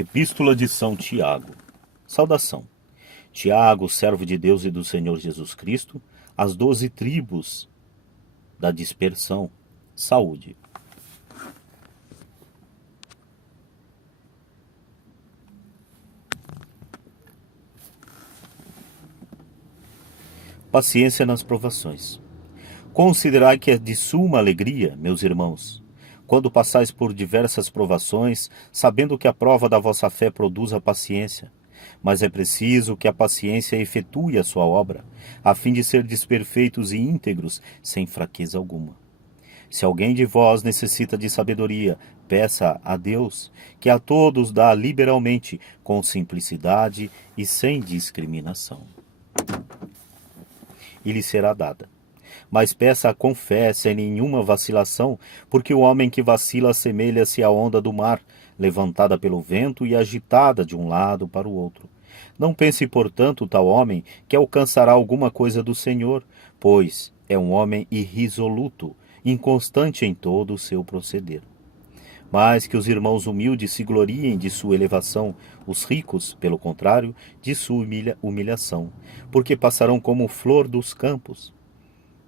Epístola de São Tiago. Saudação. Tiago, servo de Deus e do Senhor Jesus Cristo, às 12 tribos da dispersão. Saúde. Paciência nas provações. Considerai que é de suma alegria, meus irmãos, quando passais por diversas provações, sabendo que a prova da vossa fé produz a paciência. Mas é preciso que a paciência efetue a sua obra, a fim de serdes perfeitos e íntegros, sem fraqueza alguma. Se alguém de vós necessita de sabedoria, peça a Deus, que a todos dá liberalmente, com simplicidade e sem discriminação. E lhe será dada. Mas peça com fé, sem nenhuma vacilação, porque o homem que vacila assemelha-se à onda do mar, levantada pelo vento e agitada de um lado para o outro. Não pense, portanto, tal homem que alcançará alguma coisa do Senhor, pois é um homem irresoluto, inconstante em todo o seu proceder. Mas que os irmãos humildes se gloriem de sua elevação, os ricos, pelo contrário, de sua humilhação, porque passarão como flor dos campos.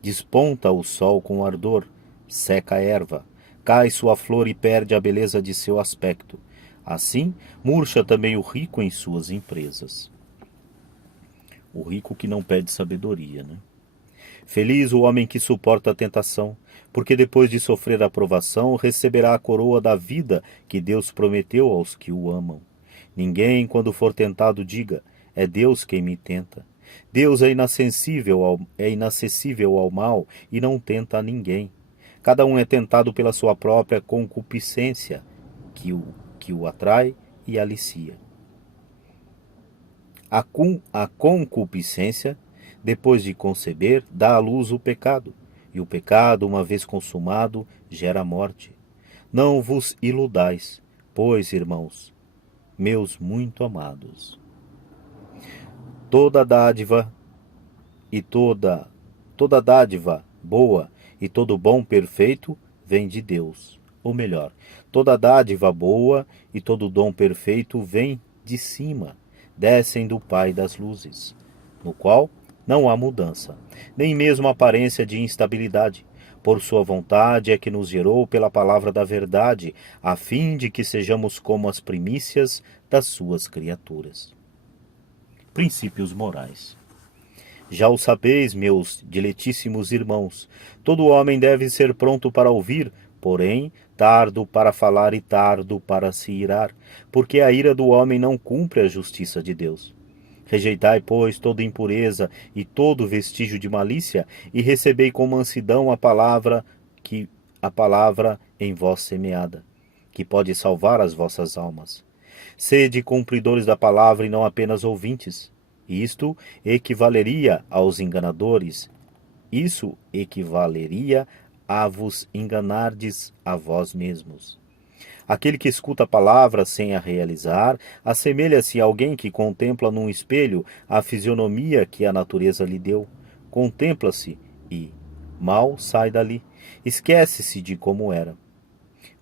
Desponta o sol com ardor, seca a erva, cai sua flor e perde a beleza de seu aspecto. Assim, murcha também o rico em suas empresas. O rico que não pede sabedoria, né? Feliz o homem que suporta a tentação, porque depois de sofrer a provação, receberá a coroa da vida que Deus prometeu aos que o amam. Ninguém, quando for tentado, diga, é Deus quem me tenta. Deus é inacessível ao mal e não tenta a ninguém. Cada um é tentado pela sua própria concupiscência, que o atrai e alicia. A concupiscência, depois de conceber, dá à luz o pecado, e o pecado, uma vez consumado, gera a morte. Não vos iludais, pois, irmãos, meus muito amados, toda dádiva boa e todo bom perfeito vem de Deus. Ou melhor, toda dádiva boa e todo dom perfeito vem de cima, descem do Pai das luzes, no qual não há mudança, nem mesmo aparência de instabilidade. Por sua vontade é que nos gerou pela palavra da verdade, a fim de que sejamos como as primícias das suas criaturas. Princípios morais. Já o sabeis, meus diletíssimos irmãos, todo homem deve ser pronto para ouvir, porém, tardo para falar e tardo para se irar, porque a ira do homem não cumpre a justiça de Deus. Rejeitai, pois, toda impureza e todo vestígio de malícia, e recebei com mansidão a palavra em vós semeada, que pode salvar as vossas almas. Sede cumpridores da palavra e não apenas ouvintes. Isto equivaleria aos enganadores. Isso equivaleria a vos enganardes a vós mesmos. Aquele que escuta a palavra sem a realizar, assemelha-se a alguém que contempla num espelho a fisionomia que a natureza lhe deu. Contempla-se e, mal sai dali, esquece-se de como era.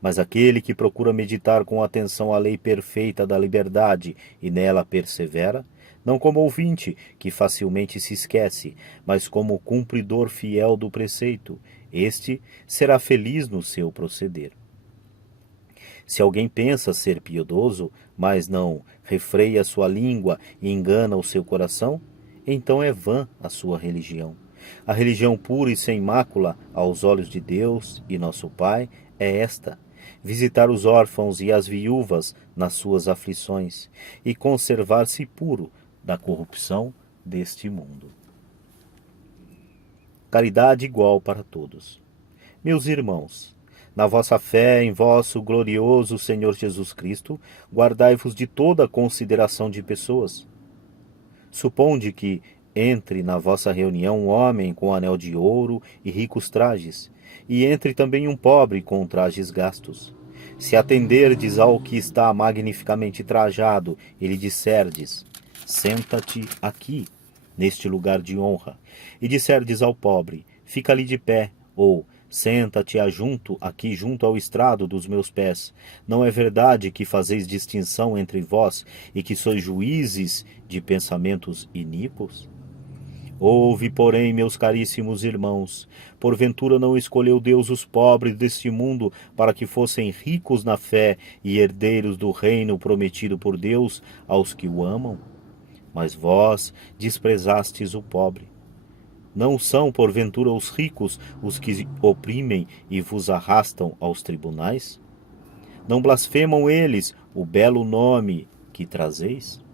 Mas aquele que procura meditar com atenção a lei perfeita da liberdade e nela persevera, não como ouvinte, que facilmente se esquece, mas como cumpridor fiel do preceito, este será feliz no seu proceder. Se alguém pensa ser piedoso, mas não refreia sua língua e engana o seu coração, então é vã a sua religião. A religião pura e sem mácula aos olhos de Deus e nosso Pai é esta: visitar os órfãos e as viúvas nas suas aflições e conservar-se puro da corrupção deste mundo. Caridade igual para todos. Meus irmãos, na vossa fé em vosso glorioso Senhor Jesus Cristo, guardai-vos de toda consideração de pessoas. Suponde que entre na vossa reunião um homem com anel de ouro e ricos trajes, e entre também um pobre com trajes gastos. Se atenderdes ao que está magnificamente trajado e lhe disserdes, senta-te aqui, neste lugar de honra, e disserdes ao pobre, fica ali de pé, ou Senta-te aqui junto ao estrado dos meus pés. Não é verdade que fazeis distinção entre vós e que sois juízes de pensamentos iníquos? Ouve, porém, meus caríssimos irmãos, porventura não escolheu Deus os pobres deste mundo para que fossem ricos na fé e herdeiros do reino prometido por Deus aos que o amam? Mas vós desprezastes o pobre. Não são, porventura, os ricos os que oprimem e vos arrastam aos tribunais? Não blasfemam eles o belo nome que trazeis?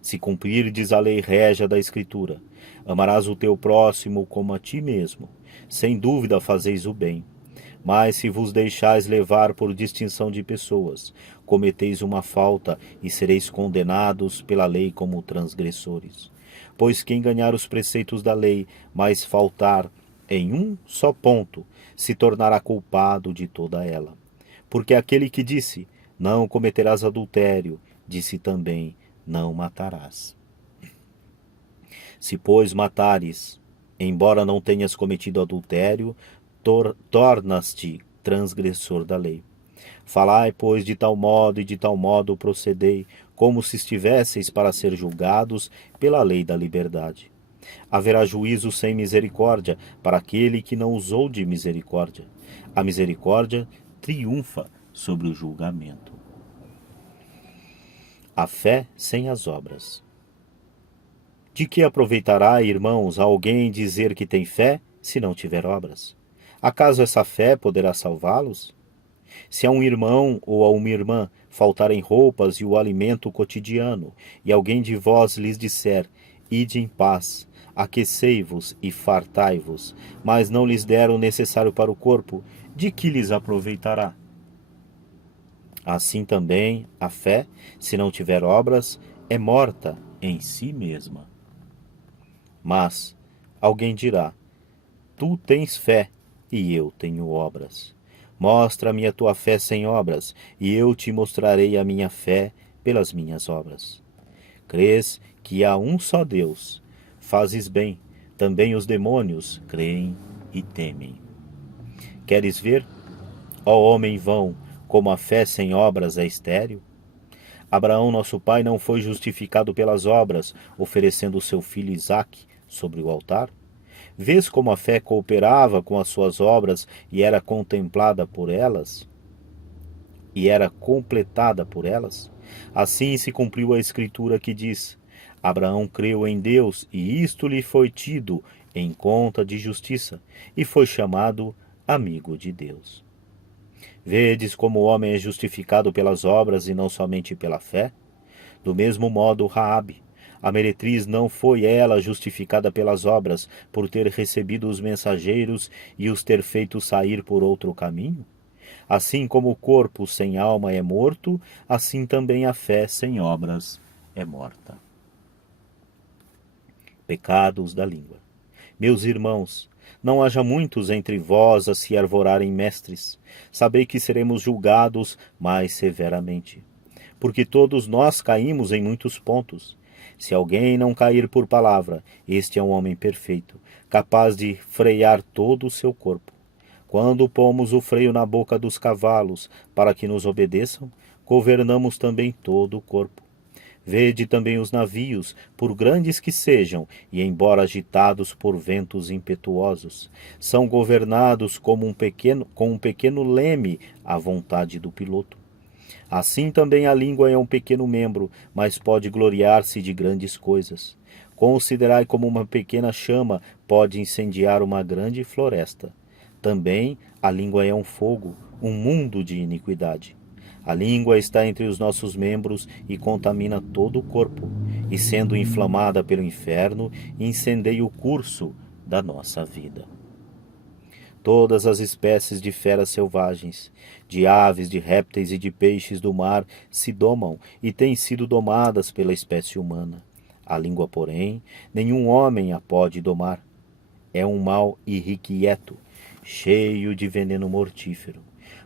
Se cumprirdes a lei régia da Escritura, amarás o teu próximo como a ti mesmo, sem dúvida fazeis o bem. Mas se vos deixais levar por distinção de pessoas, cometeis uma falta e sereis condenados pela lei como transgressores. Pois quem ganhar os preceitos da lei, mas faltar em um só ponto, se tornará culpado de toda ela. Porque aquele que disse, não cometerás adultério, disse também, não matarás. Se, pois, matares, embora não tenhas cometido adultério, tornas-te transgressor da lei. Falai, pois, de tal modo e de tal modo procedei, como se estivesseis para ser julgados pela lei da liberdade. Haverá juízo sem misericórdia para aquele que não usou de misericórdia. A misericórdia triunfa sobre o julgamento. A fé sem as obras. De que aproveitará, irmãos, a alguém dizer que tem fé, se não tiver obras? Acaso essa fé poderá salvá-los? Se a um irmão ou a uma irmã faltarem roupas e o alimento cotidiano, e alguém de vós lhes disser, ide em paz, aquecei-vos e fartai-vos, mas não lhes der o necessário para o corpo, de que lhes aproveitará? Assim também a fé, se não tiver obras, é morta em si mesma. Mas alguém dirá, tu tens fé e eu tenho obras. Mostra-me a tua fé sem obras, e eu te mostrarei a minha fé pelas minhas obras. Crês que há um só Deus. Fazes bem, também os demônios creem e temem. Queres ver, ó homem vão, como a fé sem obras é estéril? Abraão, nosso pai, não foi justificado pelas obras, oferecendo o seu filho Isaque sobre o altar? Vês como a fé cooperava com as suas obras e era contemplada por elas? E era completada por elas? Assim se cumpriu a escritura que diz, Abraão creu em Deus e isto lhe foi tido em conta de justiça e foi chamado amigo de Deus. Vedes como o homem é justificado pelas obras e não somente pela fé? Do mesmo modo, Raabe, a meretriz, não foi ela justificada pelas obras, por ter recebido os mensageiros e os ter feito sair por outro caminho? Assim como o corpo sem alma é morto, assim também a fé sem obras é morta. Pecados da língua. Meus irmãos, não haja muitos entre vós a se arvorarem mestres. Sabei que seremos julgados mais severamente. Porque todos nós caímos em muitos pontos. Se alguém não cair por palavra, este é um homem perfeito, capaz de frear todo o seu corpo. Quando pomos o freio na boca dos cavalos para que nos obedeçam, governamos também todo o corpo. Vede também os navios, por grandes que sejam, e embora agitados por ventos impetuosos, são governados com um pequeno leme à vontade do piloto. Assim também a língua é um pequeno membro, mas pode gloriar-se de grandes coisas. Considerai como uma pequena chama pode incendiar uma grande floresta. Também a língua é um fogo, um mundo de iniquidade. A língua está entre os nossos membros e contamina todo o corpo, e sendo inflamada pelo inferno, incendeia o curso da nossa vida. Todas as espécies de feras selvagens, de aves, de répteis e de peixes do mar se domam e têm sido domadas pela espécie humana. A língua, porém, nenhum homem a pode domar. É um mal irrequieto, cheio de veneno mortífero.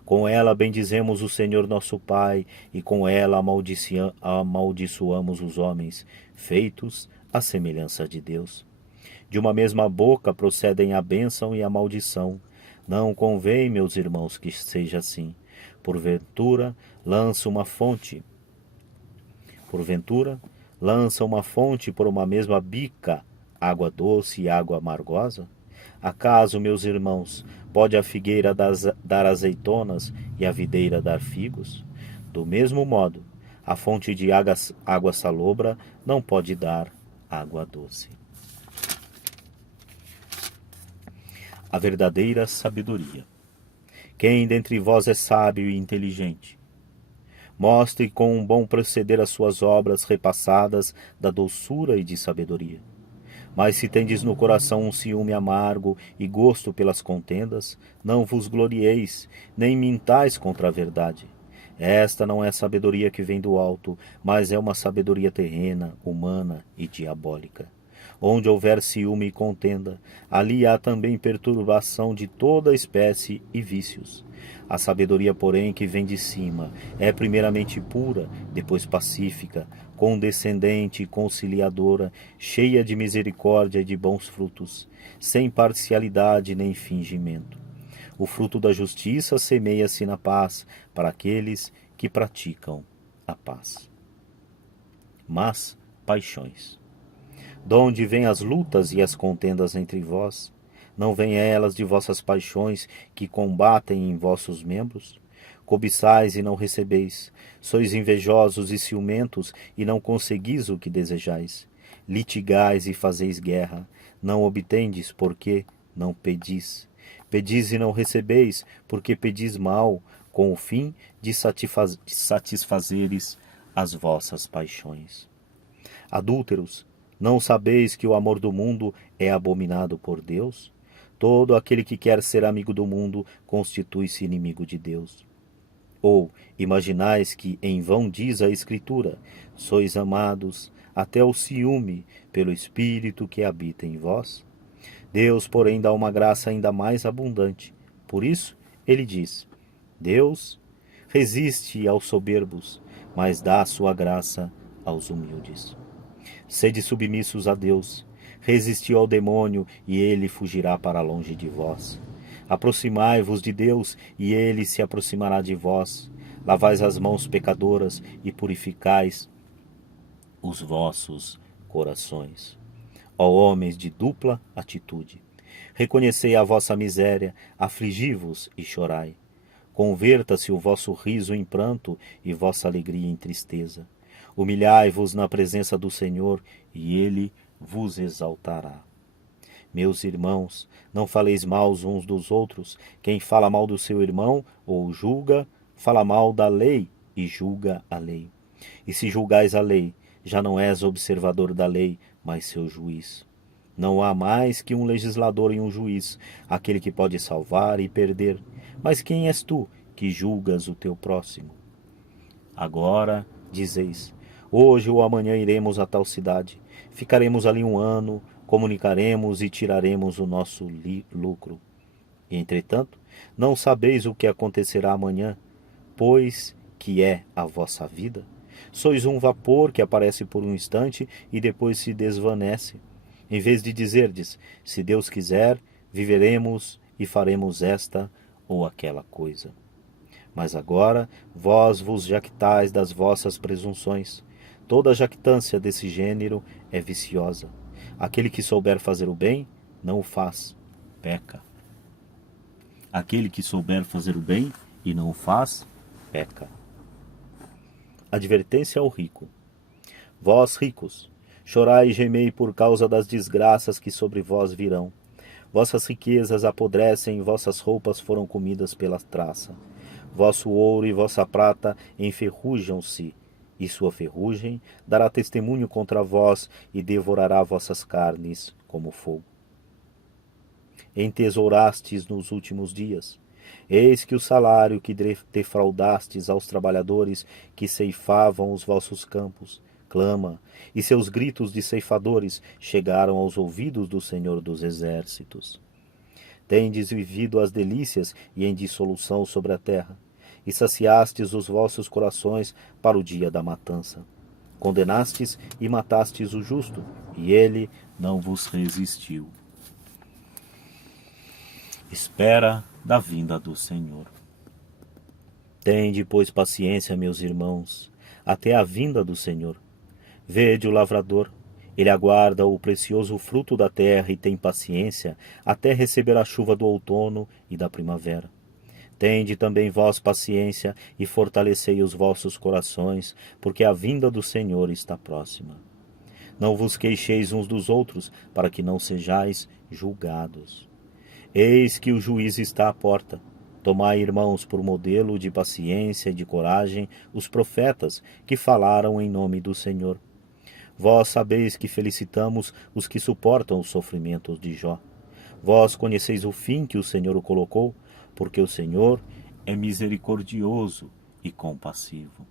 Com ela bendizemos o Senhor nosso Pai, e com ela amaldiçoamos os homens, feitos à semelhança de Deus. De uma mesma boca procedem a bênção e a maldição. Não convém, meus irmãos, que seja assim. Porventura, lança uma fonte. Porventura, lança uma fonte por uma mesma bica, água doce e água amargosa? Acaso, meus irmãos, pode a figueira dar azeitonas e a videira dar figos? Do mesmo modo, a fonte de água salobra não pode dar água doce. A verdadeira sabedoria. Quem dentre vós é sábio e inteligente? Mostre com um bom proceder as suas obras repassadas da doçura e de sabedoria. Mas se tendes no coração um ciúme amargo e gosto pelas contendas, não vos glorieis, nem mintais contra a verdade. Esta não é sabedoria que vem do alto, mas é uma sabedoria terrena, humana e diabólica. Onde houver ciúme e contenda, ali há também perturbação de toda espécie e vícios. A sabedoria, porém, que vem de cima, é primeiramente pura, depois pacífica, condescendente e conciliadora, cheia de misericórdia e de bons frutos, sem parcialidade nem fingimento. O fruto da justiça semeia-se na paz para aqueles que praticam a paz. Mas paixões. Donde vêm as lutas e as contendas entre vós? Não vêm elas de vossas paixões que combatem em vossos membros? Cobiçais e não recebeis, sois invejosos e ciumentos e não conseguis o que desejais. Litigais e fazeis guerra, não obtendes porque não pedis. Pedis e não recebeis, porque pedis mal, com o fim de satisfazeres as vossas paixões. Adúlteros, não sabeis que o amor do mundo é abominado por Deus? Todo aquele que quer ser amigo do mundo constitui-se inimigo de Deus. Ou imaginais que em vão diz a Escritura, sois amados até o ciúme pelo Espírito que habita em vós? Deus, porém, dá uma graça ainda mais abundante. Por isso, ele diz, Deus resiste aos soberbos, mas dá a sua graça aos humildes. Sede submissos a Deus, resisti ao demônio, e ele fugirá para longe de vós. Aproximai-vos de Deus, e ele se aproximará de vós. Lavais as mãos pecadoras e purificais os vossos corações. Ó homens de dupla atitude, reconhecei a vossa miséria, afligi-vos e chorai. Converta-se o vosso riso em pranto e vossa alegria em tristeza. Humilhai-vos na presença do Senhor, e ele vos exaltará. Meus irmãos, não faleis mal uns dos outros. Quem fala mal do seu irmão ou julga, fala mal da lei e julga a lei. E se julgais a lei, já não és observador da lei, mas seu juiz. Não há mais que um legislador e um juiz, aquele que pode salvar e perder. Mas quem és tu que julgas o teu próximo? Agora, dizeis, hoje ou amanhã iremos a tal cidade, ficaremos ali 1 ano, comunicaremos e tiraremos o nosso lucro. E, entretanto, não sabeis o que acontecerá amanhã, pois que é a vossa vida? Sois um vapor que aparece por um instante e depois se desvanece. Em vez de dizerdes, se Deus quiser, viveremos e faremos esta ou aquela coisa. Mas agora vós vos jactais das vossas presunções. Toda jactância desse gênero é viciosa. Aquele que souber fazer o bem, não o faz, peca. Aquele que souber fazer o bem e não o faz, peca. Advertência ao rico. Vós, ricos, chorai e gemei por causa das desgraças que sobre vós virão. Vossas riquezas apodrecem, vossas roupas foram comidas pela traça. Vosso ouro e vossa prata enferrujam-se, e sua ferrugem dará testemunho contra vós e devorará vossas carnes como fogo. Entesourastes nos últimos dias. Eis que o salário que defraudastes aos trabalhadores que ceifavam os vossos campos clama, e seus gritos de ceifadores chegaram aos ouvidos do Senhor dos Exércitos. Tendes vivido as delícias e em dissolução sobre a terra, e saciastes os vossos corações para o dia da matança. Condenastes e matastes o justo, e ele não vos resistiu. Espera da vinda do Senhor. Tende, pois, paciência, meus irmãos, até a vinda do Senhor. Vede o lavrador, ele aguarda o precioso fruto da terra e tem paciência até receber a chuva do outono e da primavera. Tende também vós paciência e fortalecei os vossos corações, porque a vinda do Senhor está próxima. Não vos queixeis uns dos outros, para que não sejais julgados. Eis que o juiz está à porta. Tomai, irmãos, por modelo de paciência e de coragem os profetas que falaram em nome do Senhor. Vós sabeis que felicitamos os que suportam os sofrimentos de Jó. Vós conheceis o fim que o Senhor o colocou, porque o Senhor é misericordioso e compassivo.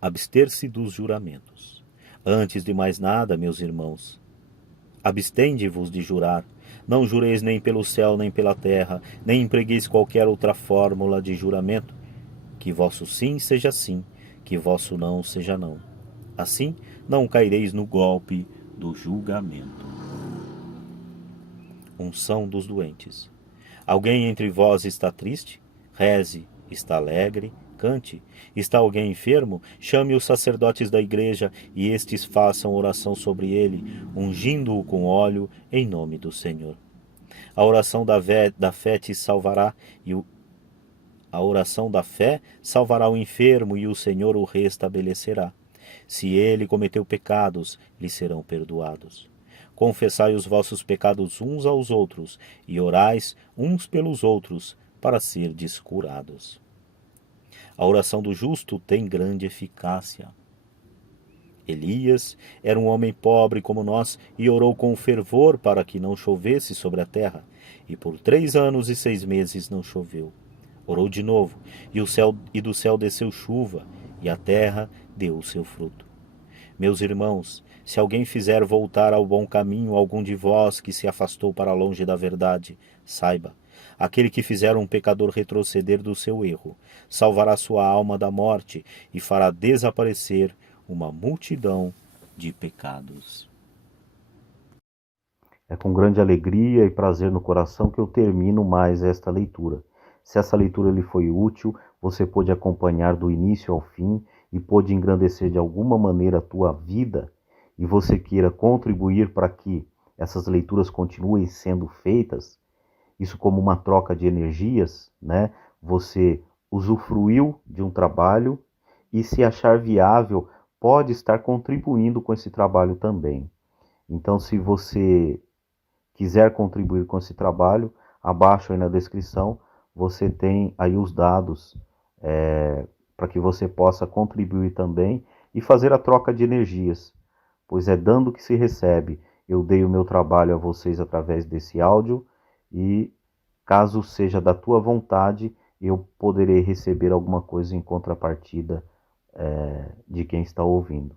Abster-se dos juramentos. Antes de mais nada, meus irmãos, abstende-vos de jurar. Não jureis nem pelo céu, nem pela terra, nem empregueis qualquer outra fórmula de juramento. Que vosso sim seja sim, que vosso não seja não. Assim, não caireis no golpe do julgamento. Unção dos doentes. Alguém entre vós está triste? Reze. Está alegre? Cante. Está alguém enfermo? Chame os sacerdotes da igreja e estes façam oração sobre ele, ungindo-o com óleo em nome do Senhor. A oração da fé te salvará a oração da fé salvará o enfermo e o Senhor o restabelecerá. Se ele cometeu pecados, lhe serão perdoados. Confessai os vossos pecados uns aos outros e orais uns pelos outros para serdes curados. A oração do justo tem grande eficácia. Elias era um homem pobre como nós e orou com fervor para que não chovesse sobre a terra. E por 3 anos e 6 meses não choveu. Orou de novo, e do céu desceu chuva, e a terra deu o seu fruto. Meus irmãos, se alguém fizer voltar ao bom caminho algum de vós que se afastou para longe da verdade, saiba, aquele que fizer um pecador retroceder do seu erro, salvará sua alma da morte e fará desaparecer uma multidão de pecados. É com grande alegria e prazer no coração que eu termino mais esta leitura. Se essa leitura lhe foi útil, você pôde acompanhar do início ao fim e pôde engrandecer de alguma maneira a tua vida, e você queira contribuir para que essas leituras continuem sendo feitas, isso como uma troca de energias, né? Você usufruiu de um trabalho e, se achar viável, pode estar contribuindo com esse trabalho também. Então, se você quiser contribuir com esse trabalho, abaixo aí na descrição você tem aí os dados para que você possa contribuir também e fazer a troca de energias, pois é dando que se recebe. Eu dei o meu trabalho a vocês através desse áudio e, caso seja da tua vontade, eu poderei receber alguma coisa em contrapartida de quem está ouvindo.